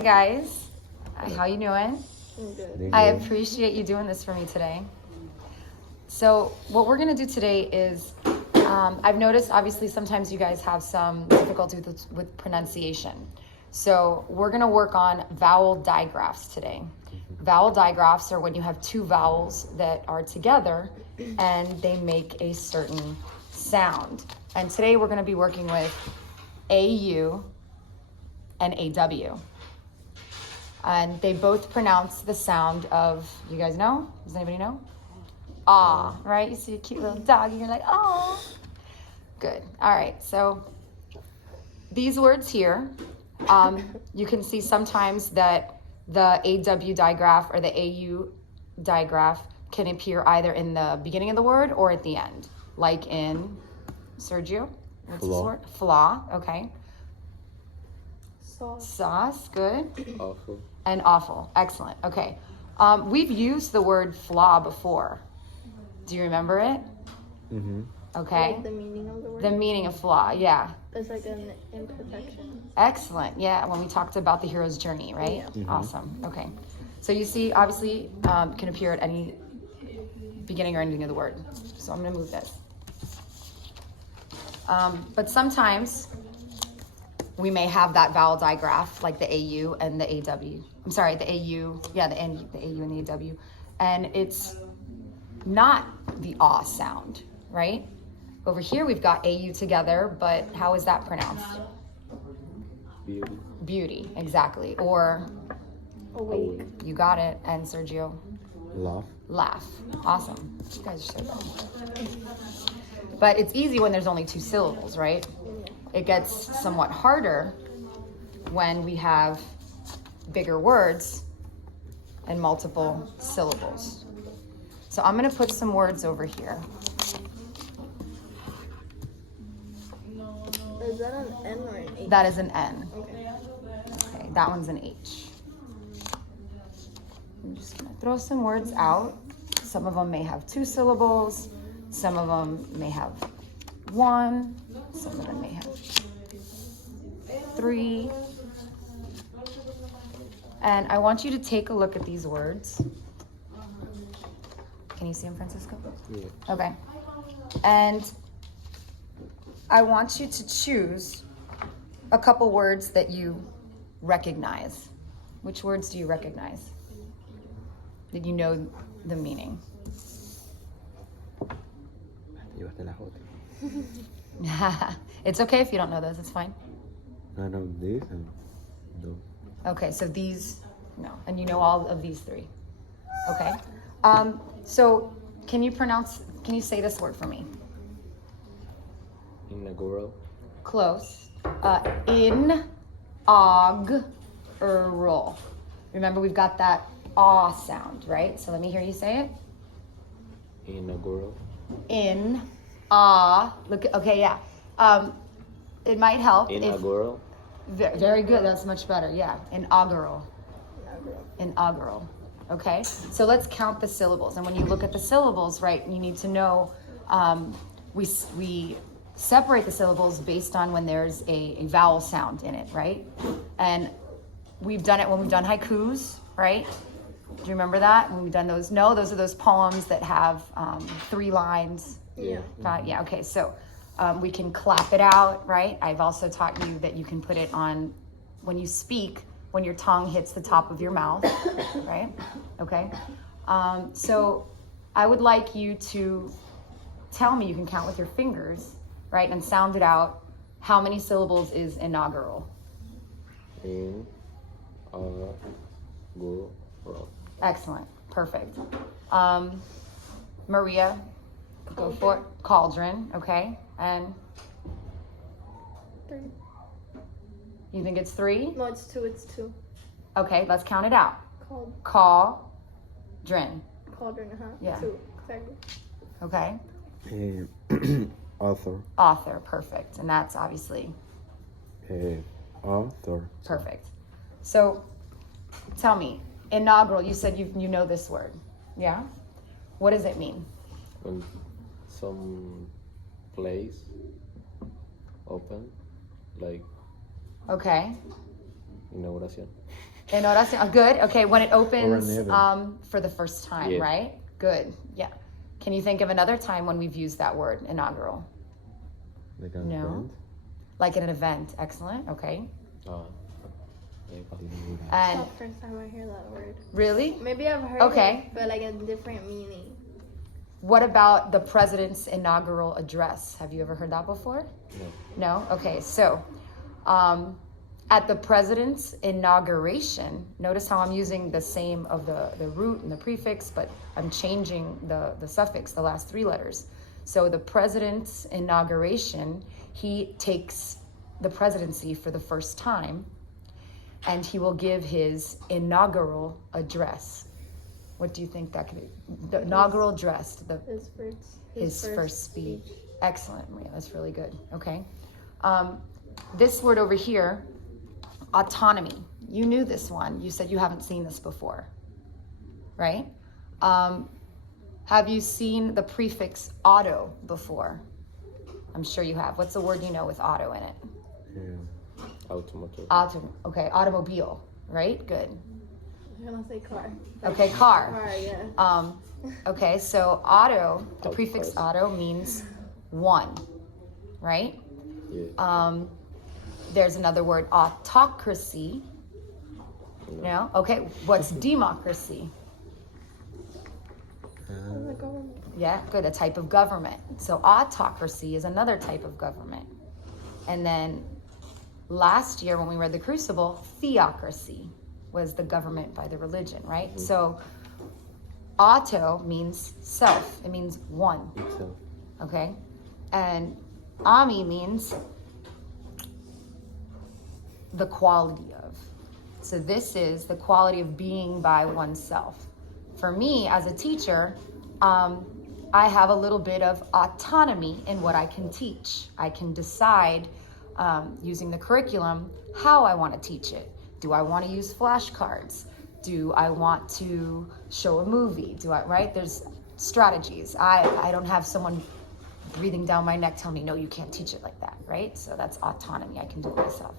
Hey guys, how you doing? Good. I appreciate you doing this for me today. So what we're gonna do today is, I've noticed obviously sometimes you guys have some difficulty with pronunciation. So we're gonna work on vowel digraphs today. Vowel digraphs are when you have two vowels that are together and they make a certain sound. And today we're gonna be working with AU and AW. And they both pronounce the sound of, you guys know? Does anybody know? Ah, right? You see a cute little dog and you're like, oh. Good. All right. So these words here, you can see sometimes that the AW digraph or the AU digraph can appear either in the beginning of the word or at the end. Like in, Sergio, what's this word? Flaw, okay. Sauce, good. Awful. And awful, excellent, okay. We've used the word flaw before. Do you remember it? Mm-hmm. Okay. Like the meaning of the word? The meaning of flaw, yeah. It's like an imperfection. Excellent, yeah, when we talked about the hero's journey, right? Yeah. Mm-hmm. Awesome, okay. So you see, obviously, can appear at any beginning or ending of the word. So I'm gonna move this. But sometimes we may have that vowel digraph, like the AU and the AW. I'm sorry, the AU, yeah, the AU and the AW. And it's not the ah sound, right? Over here we've got AU together, but how is that pronounced? Beauty. Beauty, exactly. Or, Awake. you got it. And Sergio? Laugh. Laugh. Awesome. You guys are so good. But it's easy when there's only two syllables, right? It gets somewhat harder when we have bigger words and multiple syllables. So I'm gonna put some words over here. Is that an N or an H? That is an N. Okay. Okay, that one's an H. I'm just gonna throw some words out. Some of them may have two syllables. Some of them may have one. Some of them may have three. And I want you to take a look at these words. Can you see them, Francisco? Yeah. Okay. And I want you to choose a couple words that you recognize. Which words do you recognize? That you know the meaning? It's okay if you don't know those, it's fine. I know this and those. Okay, so these, no, and you know all of these three. Okay. So can you say this word for me? Inaugural. Close. Inaugural. Remember, we've got that ah sound, right? So let me hear you say it. Inaugural. Look, okay, yeah. It might help. Inaugural. Very good, that's much better, yeah. Inaugural. Okay, so let's count the syllables. And when you look at the syllables, right, you need to know, we separate the syllables based on when there's a vowel sound in it, right? And we've done it when we've done haikus, right? Do you remember that? When we've done those? No, those are those poems that have 3 lines. Yeah. Yeah, okay, so we can clap it out, right? I've also taught you that you can put it on when you speak, when your tongue hits the top of your mouth, right? Okay. So I would like you to tell me, you can count with your fingers, right? And sound it out. How many syllables is inaugural? Inaugural. Excellent. Perfect. Maria, go for it. Cauldron, okay. And 3. you think it's 3? No, it's 2. It's 2. Okay, let's count it out. Cauldron. Cauldron, Yeah. 2. Exactly. Okay. Author. Perfect. And that's obviously Author. perfect. So tell me, inaugural, you said you know this word. Yeah? What does it mean? When some place open, like Okay. inauguración. En oración. Good. Okay. When it opens Or an event. for the first time, Yeah. right? Good. Yeah. Can you think of another time when we've used that word, inaugural? Like an No. event. Like in an event. Excellent. Okay. It's And the first time I hear that word. really? Maybe I've heard Okay. it, but like a different meaning. What about the president's inaugural address? Have you ever heard that before? No. No? Okay, so at the president's inauguration, notice how I'm using the same of the root and the prefix, but I'm changing the suffix, the last three letters. So the president's inauguration, he takes the presidency for the first time, and he will give his inaugural address. What do you think that could be? The inaugural address, his first speech. Excellent, Maria. That's really good. Okay. This word over here, autonomy. You knew this one. You said you haven't seen this before, right? Have you seen the prefix auto before? I'm sure you have. What's the word you know with auto in it? Yeah. Automotive. Okay, automobile, right? Good. I'm gonna say car. Okay, car. Car, yeah. Okay, so auto, the Of prefix course. auto means one, right? Yeah. There's another word, autocracy. No? Okay, what's democracy? The government. Yeah, good, a type of government. So autocracy is another type of government. And then last year when we read the Crucible, theocracy was the government by the religion, right? So auto means self, it means one, Itself. okay? And ami means the quality of. So this is the quality of being by oneself. For me as a teacher, I have a little bit of autonomy in what I can teach. I can decide using the curriculum how I want to teach it. Do I want to use flashcards? Do I want to show a movie? Right? There's strategies. I don't have someone breathing down my neck telling me, no, you can't teach it like that, right? So that's autonomy. I can do it myself.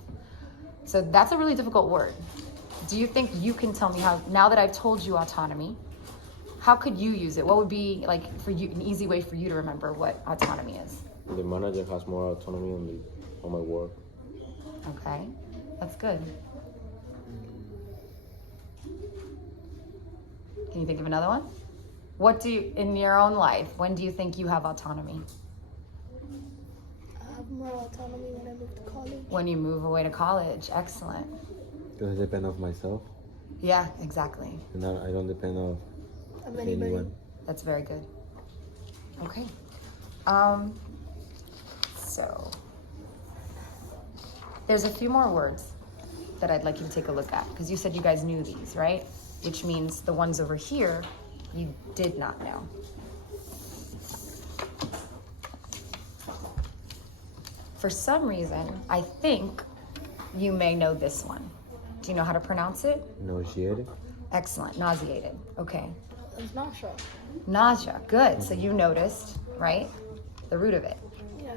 So that's a really difficult word. Do you think you can tell me how, now that I've told you autonomy, how could you use it? What would be like for you, an easy way for you to remember what autonomy is? The manager has more autonomy on my work. Okay, that's good. Can you think of another one? What do you, in your own life, when do you think you have autonomy? I have more autonomy when I move to college. When you move away to college. Excellent. Does it depend on myself? Yeah, exactly. And I don't depend on Of anybody. anyone. That's very good. Okay. So there's a few more words that I'd like you to take a look at because you said you guys knew these, right? Which means the ones over here you did not know. For some reason, I think you may know this one. Do you know how to pronounce it? Nauseated? Excellent. Nauseated. Okay. It's not sure. Nausea. Good. So you noticed, right? The root of it. Yeah.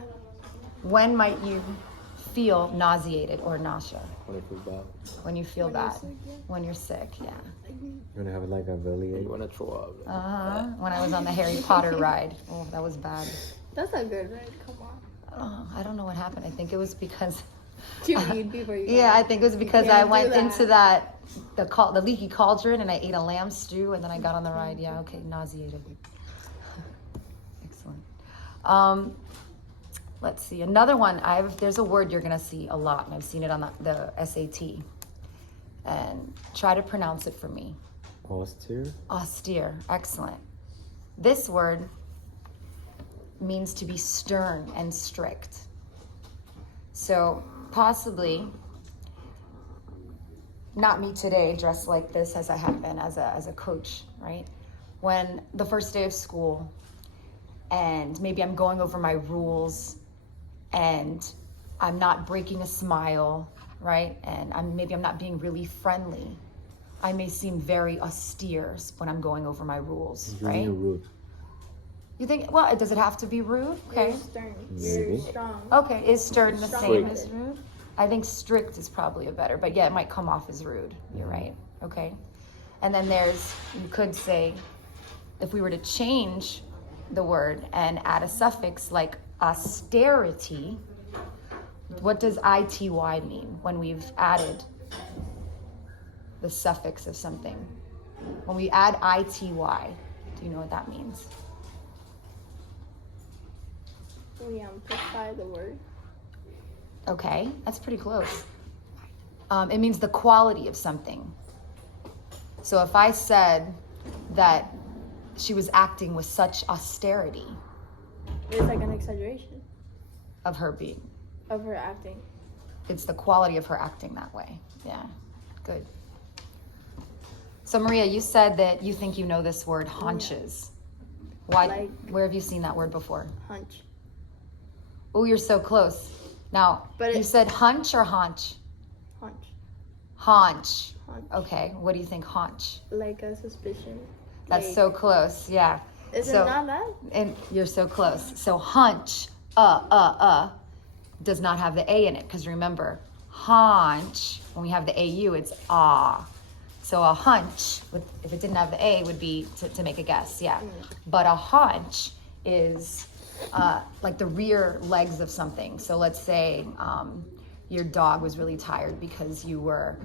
When might you feel nauseated or nausea? When I feel bad. When you feel When you're bad. sick, yeah. When you're sick, yeah. When I have like a belly ache. When I throw up. Uh-huh. When I was on the Harry Potter ride. Oh, that was bad. That's not good, right? Come on. Oh, I don't know what happened. I think it was because You eat before you yeah, I think it was because I can't do went that. into the leaky cauldron and I ate a lamb stew and then I got on the ride. Yeah, okay, nauseated. Excellent. Let's see. Another one. There's a word you're gonna see a lot, and I've seen it on the SAT. And try to pronounce it for me. Austere? Austere. Excellent. This word means to be stern and strict. So possibly not me today dressed like this as I have been as a coach, right? When the first day of school and maybe I'm going over my rules and I'm not breaking a smile, right? And maybe I'm not being really friendly. I may seem very austere when I'm going over my rules, right? You're rude. You think, well, does it have to be rude? Okay. You're stern. Maybe. You're strong. Okay, is stern the same Strict. as rude? I think strict is probably a better, but yeah, it might come off as rude. You're right. Okay. And then you could say, if we were to change the word and add a suffix like austerity, what does ity mean when we've added the suffix of something? When we add ity, do you know what that means? We amplify the word. Okay, that's pretty close. It means the quality of something. So if I said that she was acting with such austerity It's like an exaggeration of her being, of her acting. it's the quality of her acting that way. Yeah, good. So Maria, you said that you think you know this word, haunches. Why? Where have you seen that word before? Hunch. Oh, you're so close. Now, But you said hunch or haunch? Hunch. Haunch. Hunch. Okay, what do you think haunch? Like a suspicion. That's Like, so close, yeah. Is So- it not that? And you're so close. So hunch, does not have the A in it. Because remember, haunch, when we have the AU, it's ah. So a hunch, if it didn't have the A, would be to make a guess, yeah. But a haunch is like the rear legs of something. So let's say your dog was really tired because you were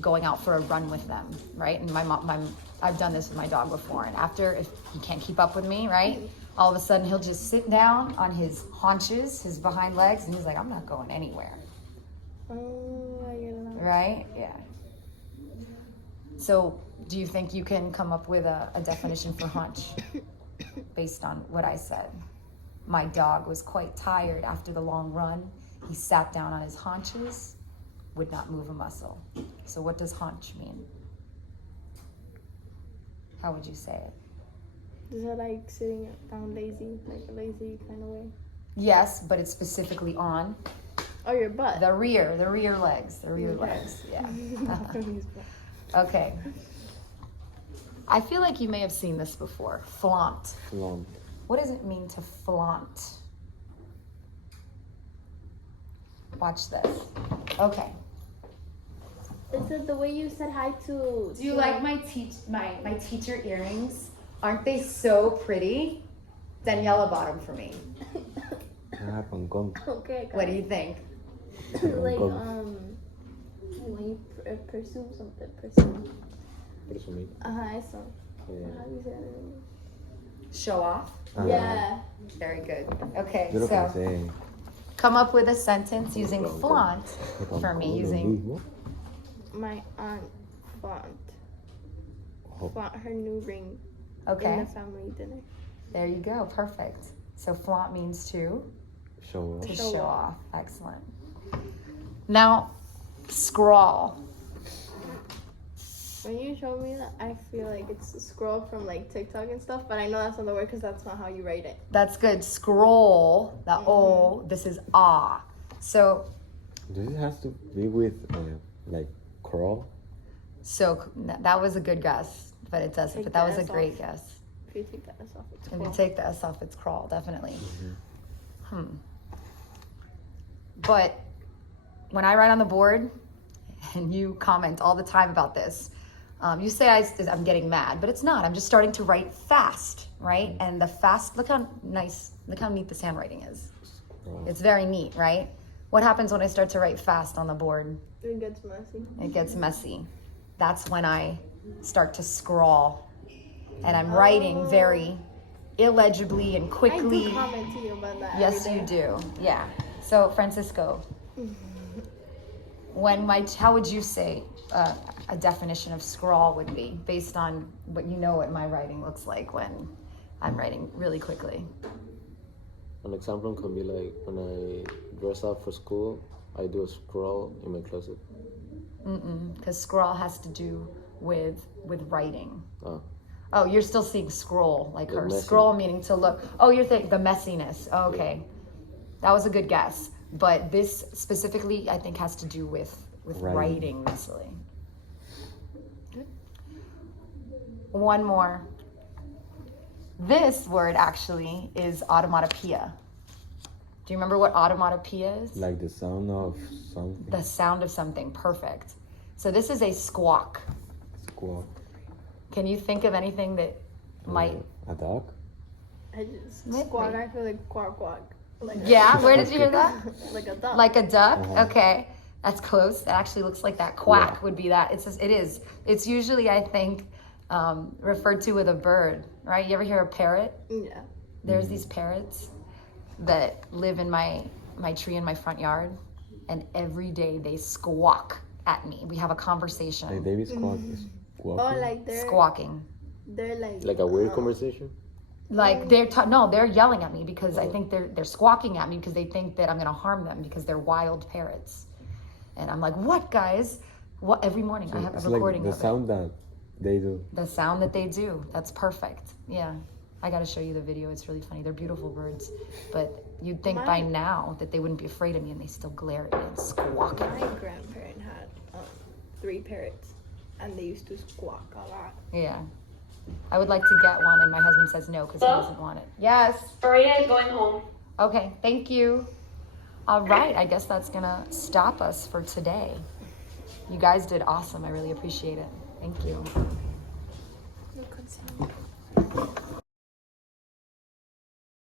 going out for a run with them, right? And I've done this with my dog before. And after, if he can't keep up with me, right? All of a sudden he'll just sit down on his haunches, his behind legs, and he's like, I'm not going anywhere. Oh, I get it now. Right? Yeah. So do you think you can come up with a definition for hunch based on what I said? My dog was quite tired after the long run. He sat down on his haunches, would not move a muscle. So what does hunch mean? How would you say it? Is that like sitting down lazy, like a lazy kind of way? Yes, but it's specifically on Oh, your butt. the rear legs, yeah. Okay. I feel like you may have seen this before. Flaunt. Flaunt. What does it mean to flaunt? Watch this. Okay. Is it the way you said hi to? Do you like my teacher earrings? Aren't they so pretty? Daniela bought them for me. Ah, pangkong. Okay. What do you think? Like when you pursue something, pursue. Presumir. I saw. Yeah. How do you say that in English? Show off. Yeah. Very good. Okay, Yo lo so pensé. come up with a sentence using flaunt for me, using My aunt flaunt Oh. her new ring in okay. the family dinner. There you go. Perfect. So flaunt means to Show off. show off. Excellent. Now, scrawl. When you show me that, I feel like it's a scroll from like TikTok and stuff, but I know that's not the word because that's not how you write it. That's good. Scroll. The O. This is ah. So Does it have to be with like crawl? that was a good guess, but it doesn't. Take But that the was a S great off. guess. If you take that S off, it's If you cool. take the S off, it's crawl, definitely. But when I write on the board, and you comment all the time about this, you say I'm getting mad, but it's not. I'm just starting to write fast, right? And the fast, look how neat this handwriting is. It's very neat, right? What happens when I start to write fast on the board? It gets messy. It gets messy. That's when I start to scrawl. And I'm writing very illegibly and I quickly. do comment to you about that. Yes, every you day. do. Yeah. So, Francisco, how would you say a definition of scrawl would be based on what you know what my writing looks like when I'm writing really quickly? An example can be like when I dress up for school, I do a scroll in my closet. Because scrawl has to do with writing. Oh, Oh, you're still seeing scroll, like The her. messy. Scroll meaning to look. Oh, you're thinking the messiness. Oh, okay. That was a good guess. But this specifically, I think, has to do with writing messily. One more. This word actually is automatopoeia. Do you remember what automatopoeia is? Like the sound of something. The sound of something. Perfect. So this is a squawk. Squawk. Can you think of anything that might? A dog? I just Maybe. squawk. I feel like quack quack. Like Yeah. Where did you hear that? like a duck. Like a duck. Uh-huh. Okay, that's close. That actually looks like that. Quack Yeah. would be that. It is. It's usually, I think, referred to with a bird, right? You ever hear a parrot? Yeah. There's these parrots that live in my tree in my front yard, and every day they squawk at me. We have a conversation. Like David squawk. Oh, like Squawking. they're Like a weird conversation? Like they're yelling at me because I think they're squawking at me because they think that I'm gonna harm them because they're wild parrots. And I'm like, what, guys? What? Every morning I have a It's recording like the of sound that they do. it. The sound that they do. That's perfect. Yeah. I gotta show you the video. It's really funny. They're beautiful birds. But you'd think by now that they wouldn't be afraid of me, and they still glare at me and squawk at me. My grandparent had 3 parrots, and they used to squawk a lot. Yeah. I would like to get one, and my husband says no because he doesn't want it. Yes. Maria going home. Okay, thank you. All right, I guess that's gonna stop us for today. You guys did awesome. I really appreciate it. Thank you. No consent.